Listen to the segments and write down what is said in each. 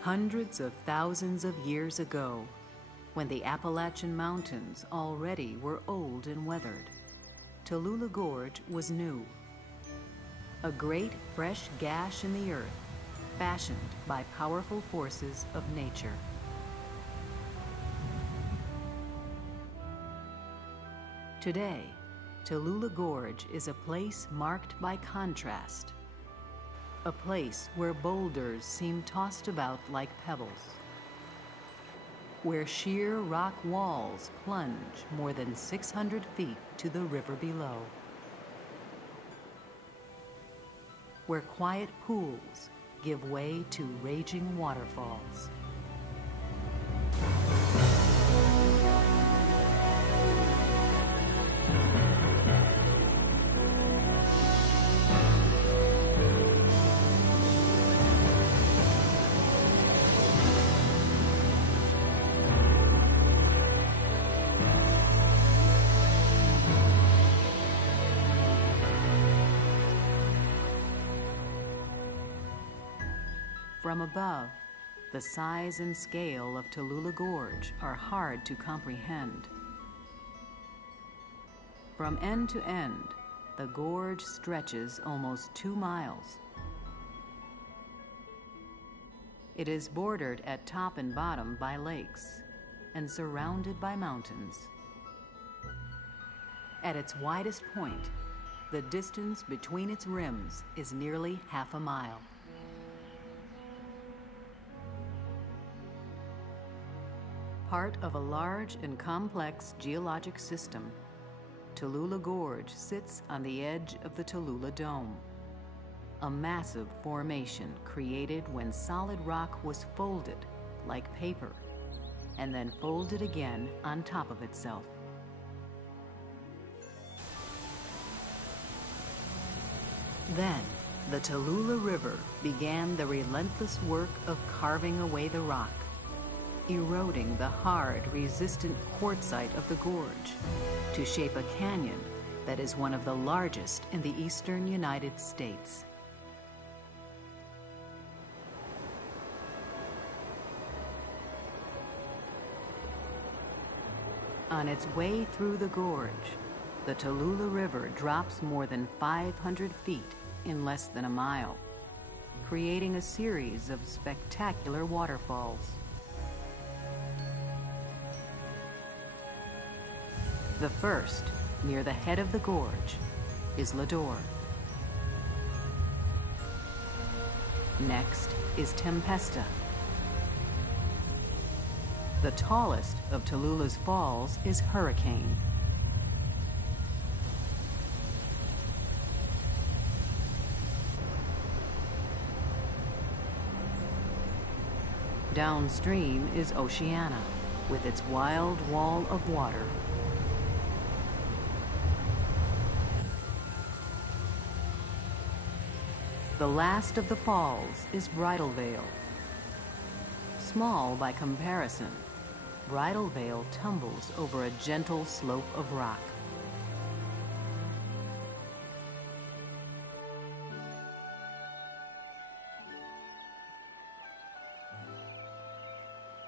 Hundreds of thousands of years ago, when the Appalachian Mountains already were old and weathered, Tallulah Gorge was new. A great fresh gash in the earth, fashioned by powerful forces of nature. Today, Tallulah Gorge is a place marked by contrast. A place where boulders seem tossed about like pebbles. Where sheer rock walls plunge more than 600 feet to the river below. Where quiet pools give way to raging waterfalls. From above, the size and scale of Tallulah Gorge are hard to comprehend. From end to end, the gorge stretches almost 2 miles. It is bordered at top and bottom by lakes and surrounded by mountains. At its widest point, the distance between its rims is nearly half a mile. Part of a large and complex geologic system, Tallulah Gorge sits on the edge of the Tallulah Dome, a massive formation created when solid rock was folded like paper and then folded again on top of itself. Then, the Tallulah River began the relentless work of carving away the rock, eroding the hard, resistant quartzite of the gorge to shape a canyon that is one of the largest in the eastern United States. On its way through the gorge, the Tallulah River drops more than 500 feet in less than a mile, creating a series of spectacular waterfalls. The first, near the head of the gorge, is Lador. Next is Tempesta. The tallest of Tallulah's falls is Hurricane. Downstream is Oceana, with its wild wall of water. The last of the falls is Bridal Veil. Small by comparison, Bridal Veil tumbles over a gentle slope of rock.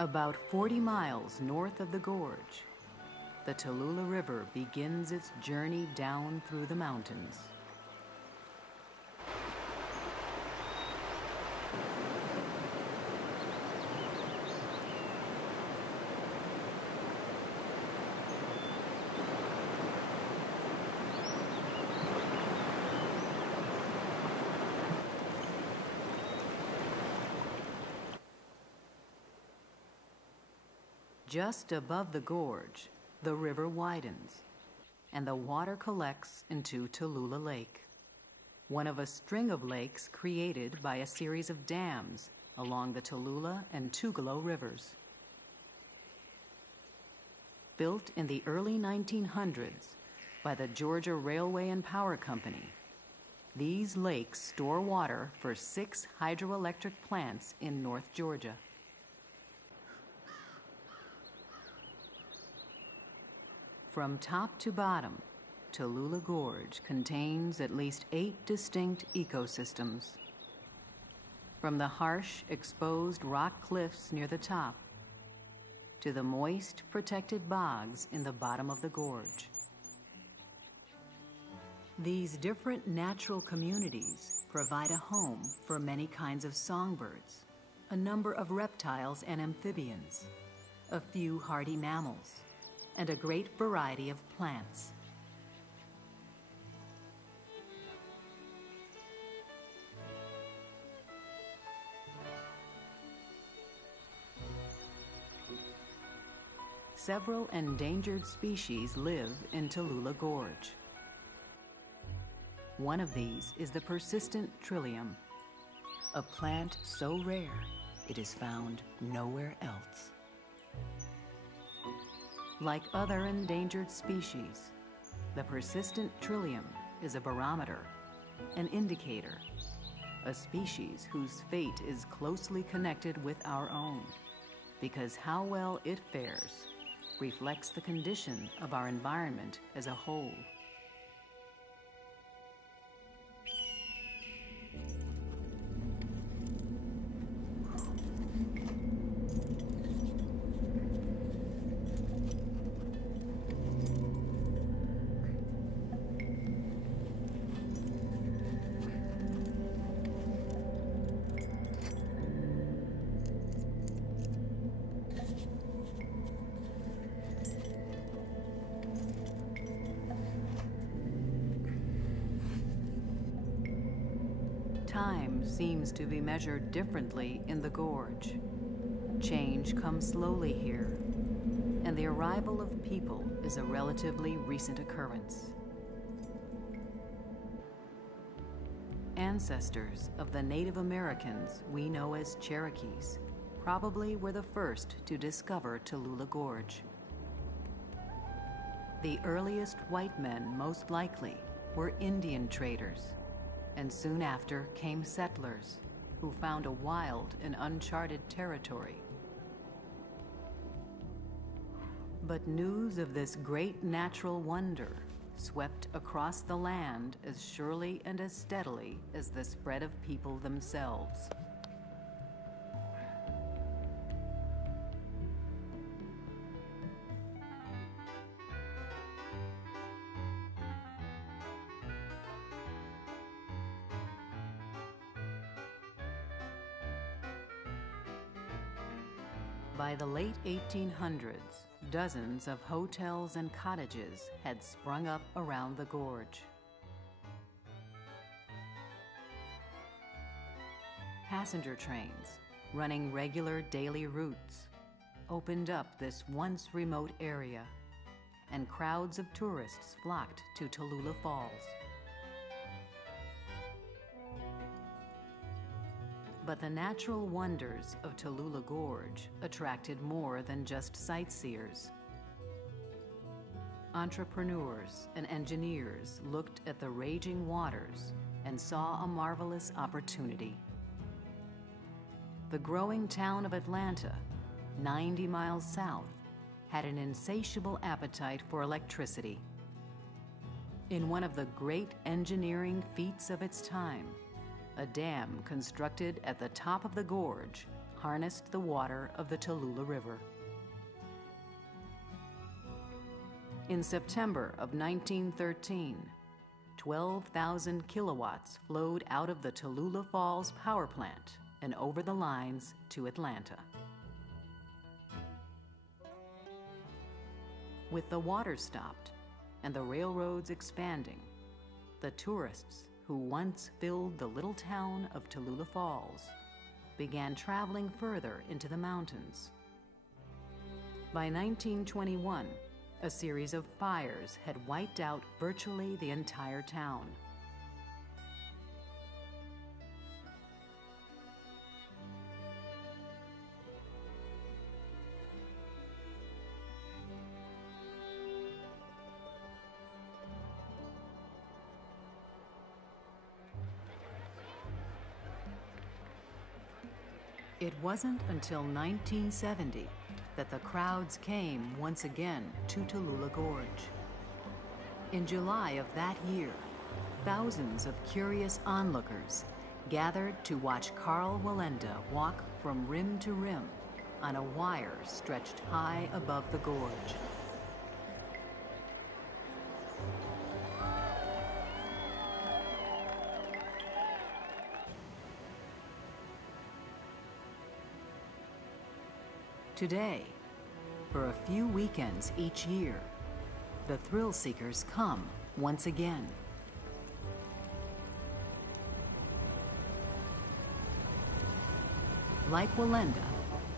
About 40 miles north of the gorge, the Tallulah River begins its journey down through the mountains. Just above the gorge, the river widens, and the water collects into Tallulah Lake, one of a string of lakes created by a series of dams along the Tallulah and Tugelo rivers. Built in the early 1900s by the Georgia Railway and Power Company, these lakes store water for 6 hydroelectric plants in North Georgia. From top to bottom, Tallulah Gorge contains at least 8 distinct ecosystems. From the harsh, exposed rock cliffs near the top to the moist, protected bogs in the bottom of the gorge. These different natural communities provide a home for many kinds of songbirds, a number of reptiles and amphibians, a few hardy mammals, and a great variety of plants. Several endangered species live in Tallulah Gorge. One of these is the persistent trillium, a plant so rare it is found nowhere else. Like other endangered species, the persistent trillium is a barometer, an indicator, a species whose fate is closely connected with our own, because how well it fares reflects the condition of our environment as a whole. Time seems to be measured differently in the gorge. Change comes slowly here, and the arrival of people is a relatively recent occurrence. Ancestors of the Native Americans we know as Cherokees probably were the first to discover Tallulah Gorge. The earliest white men, most likely, were Indian traders, and soon after came settlers who found a wild and uncharted territory. But news of this great natural wonder swept across the land as surely and as steadily as the spread of people themselves. By the late 1800s, dozens of hotels and cottages had sprung up around the gorge. Passenger trains, running regular daily routes, opened up this once remote area, and crowds of tourists flocked to Tallulah Falls. But the natural wonders of Tallulah Gorge attracted more than just sightseers. Entrepreneurs and engineers looked at the raging waters and saw a marvelous opportunity. The growing town of Atlanta, 90 miles south, had an insatiable appetite for electricity. In one of the great engineering feats of its time, a dam constructed at the top of the gorge harnessed the water of the Tallulah River. In September of 1913, 12,000 kilowatts flowed out of the Tallulah Falls power plant and over the lines to Atlanta. With the water stopped and the railroads expanding, the tourists who once filled the little town of Tallulah Falls began traveling further into the mountains. By 1921, a series of fires had wiped out virtually the entire town. It wasn't until 1970 that the crowds came once again to Tallulah Gorge. In July of that year, thousands of curious onlookers gathered to watch Carl Wallenda walk from rim to rim on a wire stretched high above the gorge. Today, for a few weekends each year, the thrill seekers come once again. Like Wallenda,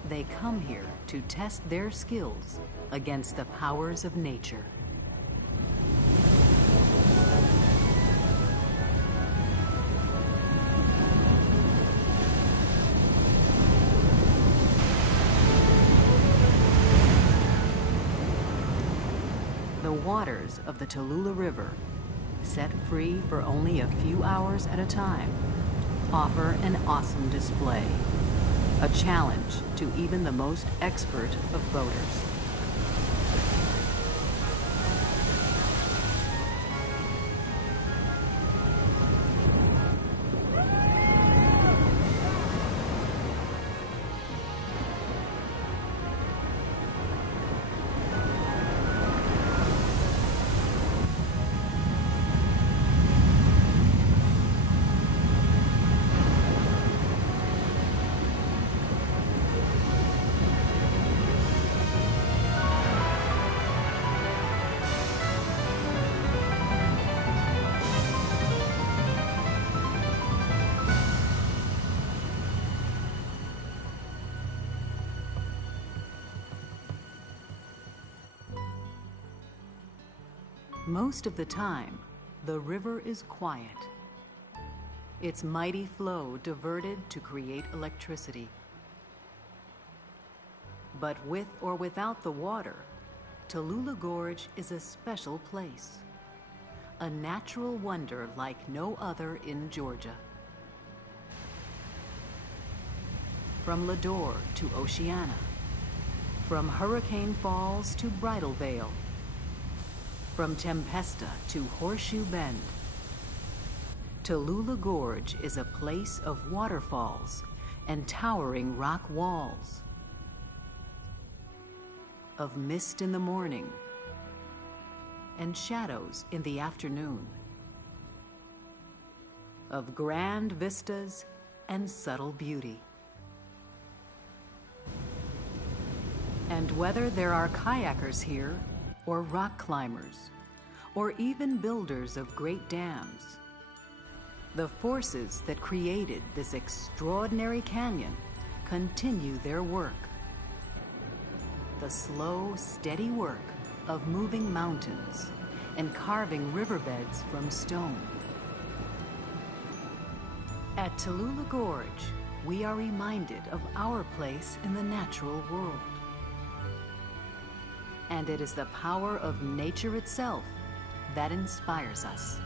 they come here to test their skills against the powers of nature. The waters of the Tallulah River, set free for only a few hours at a time, offer an awesome display, a challenge to even the most expert of boaters. Most of the time, the river is quiet. Its mighty flow diverted to create electricity. But with or without the water, Tallulah Gorge is a special place, a natural wonder like no other in Georgia. From Ladore to Oceana, from Hurricane Falls to Bridal Veil, from Tempesta to Horseshoe Bend, Tallulah Gorge is a place of waterfalls and towering rock walls, of mist in the morning and shadows in the afternoon, of grand vistas and subtle beauty. And whether there are kayakers here, or rock climbers, or even builders of great dams, the forces that created this extraordinary canyon continue their work. The slow, steady work of moving mountains and carving riverbeds from stone. At Tallulah Gorge, we are reminded of our place in the natural world. And it is the power of nature itself that inspires us.